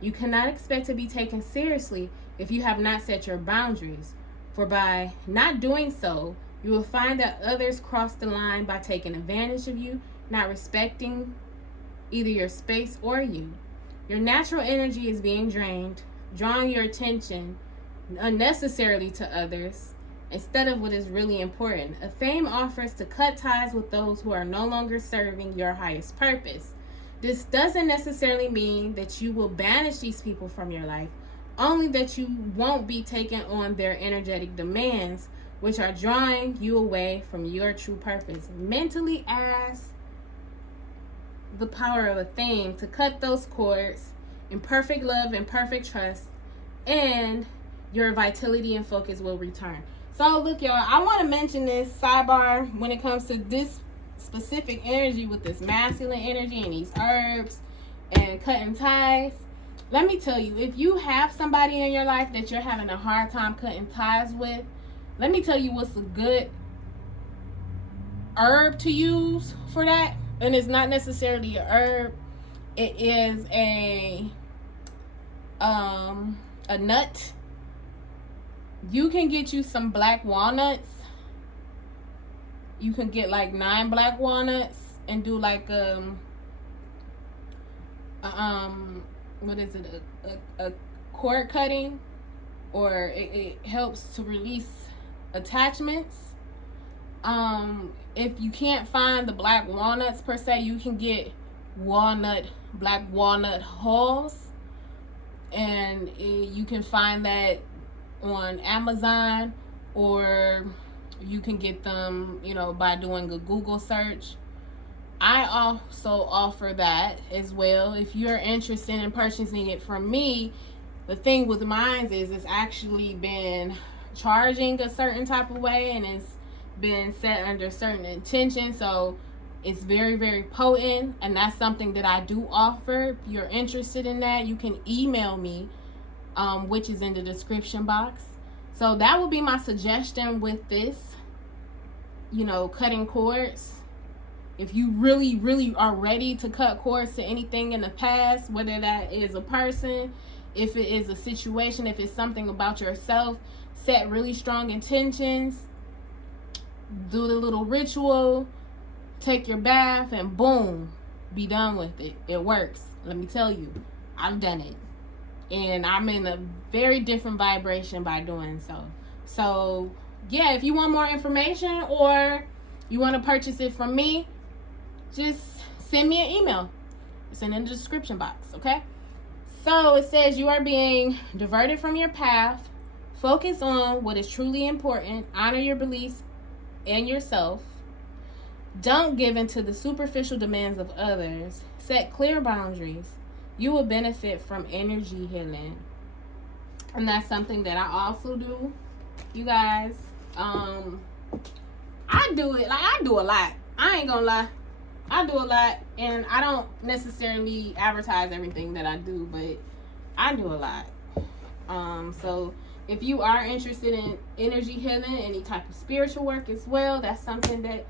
You cannot expect to be taken seriously if you have not set your boundaries. For by not doing so, you will find that others cross the line by taking advantage of you, not respecting either your space or you. Your natural energy is being drained, drawing your attention unnecessarily to others instead of what is really important. A fame offers to cut ties with those who are no longer serving your highest purpose. This doesn't necessarily mean that you will banish these people from your life, only that you won't be taking on their energetic demands, which are drawing you away from your true purpose. Mentally ask the power of a thing to cut those cords in perfect love and perfect trust, and your vitality and focus will return. So look, y'all, I want to mention this sidebar when it comes to this specific energy with this masculine energy and these herbs and cutting ties. Let me tell you, if you have somebody in your life that you're having a hard time cutting ties with, let me tell you what's a good herb to use for that. And it's not necessarily a herb. It is a nut. You can get you some black walnuts. You can get like 9 black walnuts and do like what is it, a cord cutting, or it helps to release attachments. If you can't find the black walnuts per se, you can get black walnut hulls, and you can find that on Amazon, or you can get them, you know, by doing a Google search. I also offer that as well. If you're interested in purchasing it from me, the thing with mine is it's actually been charging a certain type of way, and it's been set under certain intention, so it's very, very potent, and that's something that I do offer. If you're interested in that, you can email me, which is in the description box. So that would be my suggestion with this, you know, cutting cords. If you really, really are ready to cut cords to anything in the past, whether that is a person, if it is a situation, if it's something about yourself, set really strong intentions, do the little ritual, take your bath, and boom, be done with it. It works. Let me tell you, I've done it, and I'm in a very different vibration by doing so. So yeah, if you want more information or you want to purchase it from me, just send me an email. It's in the description box, okay? So it says you are being diverted from your path. Focus on what is truly important. Honor your beliefs and yourself. Don't give in to the superficial demands of others. Set clear boundaries. You will benefit from energy healing. And that's something that I also do, you guys. I do it. Like, I do a lot. I ain't gonna lie. I do a lot. And I don't necessarily advertise everything that I do, but I do a lot. So if you are interested in energy healing, any type of spiritual work as well, that's something that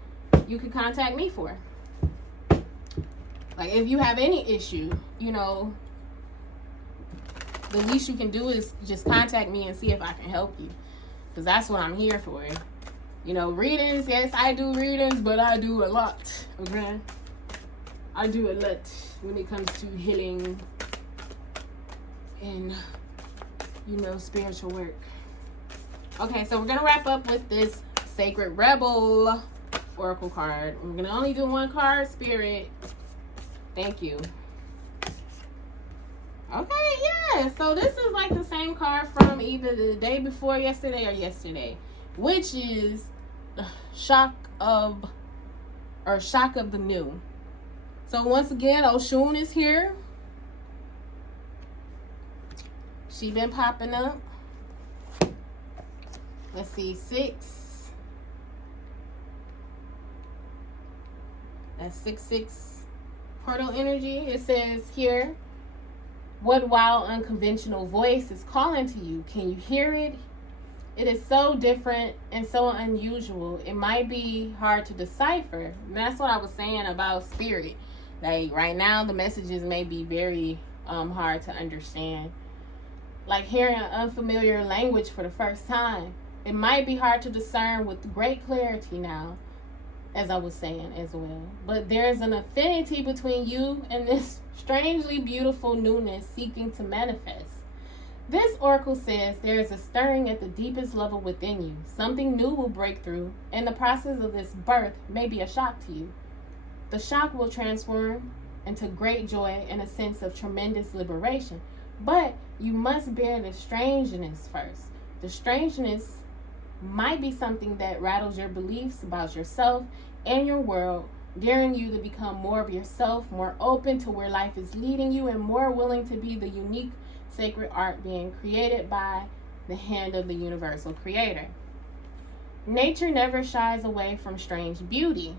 you can contact me for. Like, if you have any issue, you know, the least you can do is just contact me and see if I can help you. Because that's what I'm here for. You know, readings, yes, I do readings, but I do a lot, okay? I do a lot when it comes to healing and, you know, spiritual work. Okay, so we're going to wrap up with this Sacred Rebel Oracle card. We're going to only do one card, Spirit. Thank you. Okay, yeah. So this is like the same card from either the day before yesterday or yesterday, which is shock of the new. So once again, Oshun is here. She been popping up. Let's see, 6. That's 6/6 portal energy. It says here, what wild unconventional voice is calling to you? Can you hear it? It is so different and so unusual. It might be hard to decipher. And that's what I was saying about spirit. Like, right now, the messages may be very hard to understand. Like hearing an unfamiliar language for the first time. It might be hard to discern with great clarity now, as I was saying as well. But there's an affinity between you and this strangely beautiful newness seeking to manifest. This oracle says there is a stirring at the deepest level within you. Something new will break through, and the process of this birth may be a shock to you. The shock will transform into great joy and a sense of tremendous liberation. But you must bear the strangeness first. The strangeness might be something that rattles your beliefs about yourself and your world, daring you to become more of yourself, more open to where life is leading you, and more willing to be the unique sacred art being created by the hand of the universal creator. Nature never shies away from strange beauty.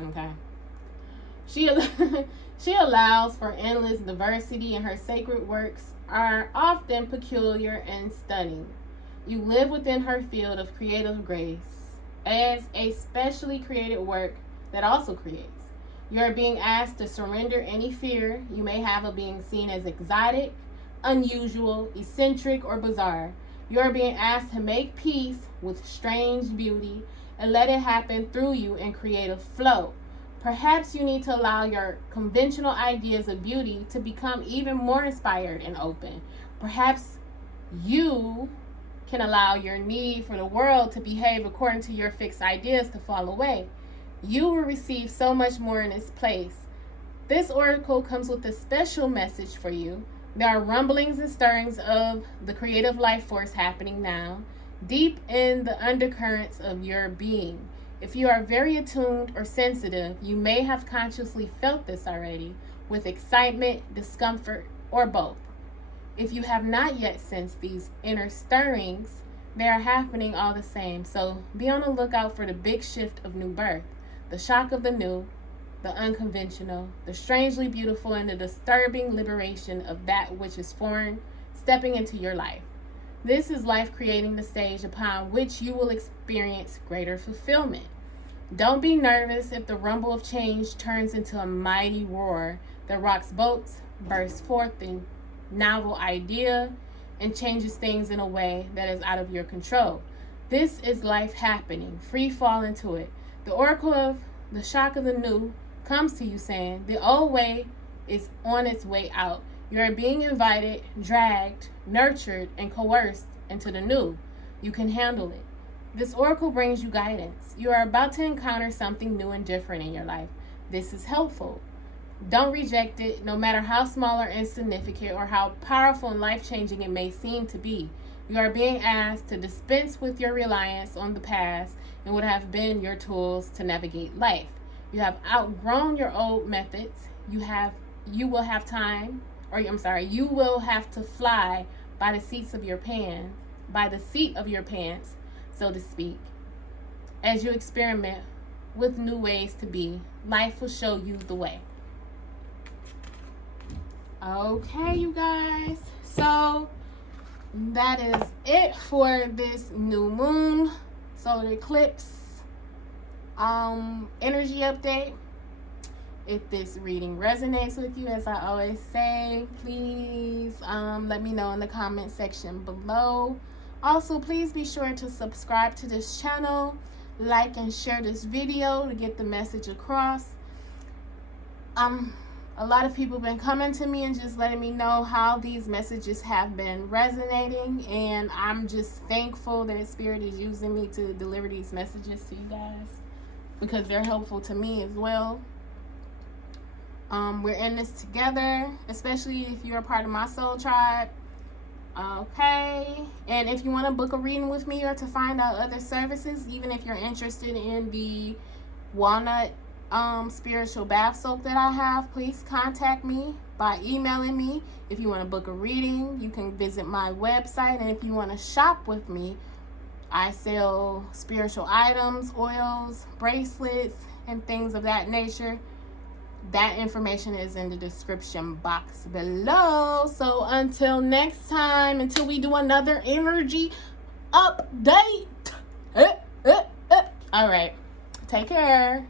Okay. She allows for endless diversity, and her sacred works are often peculiar and stunning. You live within her field of creative grace as a specially created work that also creates. You are being asked to surrender any fear you may have of being seen as exotic, unusual, eccentric, or bizarre. You are being asked to make peace with strange beauty and let it happen through you in creative flow. Perhaps you need to allow your conventional ideas of beauty to become even more inspired and open. Perhaps you can allow your need for the world to behave according to your fixed ideas to fall away. You will receive so much more in its place. This oracle comes with a special message for you. There are rumblings and stirrings of the creative life force happening now, deep in the undercurrents of your being. If you are very attuned or sensitive, you may have consciously felt this already, with excitement, discomfort, or both. If you have not yet sensed these inner stirrings, they are happening all the same. So be on the lookout for the big shift of new birth, the shock of the new, the unconventional, the strangely beautiful, and the disturbing liberation of that which is foreign stepping into your life. This is life creating the stage upon which you will experience greater fulfillment. Don't be nervous if the rumble of change turns into a mighty roar that rocks boats, bursts forth in novel idea, and changes things in a way that is out of your control. This is life happening. Free fall into it. The oracle of the shock of the new comes to you saying the old way is on its way out. You are being invited, dragged, nurtured, and coerced into the new. You can handle it. This oracle brings you guidance. You are about to encounter something new and different in your life. this is helpful. Don't reject it, no matter how small or insignificant or how powerful and life-changing it may seem to be. You are being asked to dispense with your reliance on the past and what have been your tools to navigate life. You have outgrown your old methods. You will have to fly by the seat of your pants, so to speak. As you experiment with new ways to be, life will show you the way. Okay, you guys. So that is it for this new moon solar eclipse energy update. If this reading resonates with you, as I always say, please let me know in the comment section below. Also, please be sure to subscribe to this channel, like and share this video to get the message across. A lot of people have been coming to me and just letting me know how these messages have been resonating, and I'm just thankful that Spirit is using me to deliver these messages to you guys, because they're helpful to me as well. We're in this together, especially if you're a part of my soul tribe. Okay, and if you want to book a reading with me or to find out other services, even if you're interested in the walnut spiritual bath soap that I have, please contact me by emailing me. If you want to book a reading, you can visit my website, and if you want to shop with me, I sell spiritual items, oils, bracelets, and things of that nature. That information is in the description box below. So until next time, until we do another energy update. All right, take care.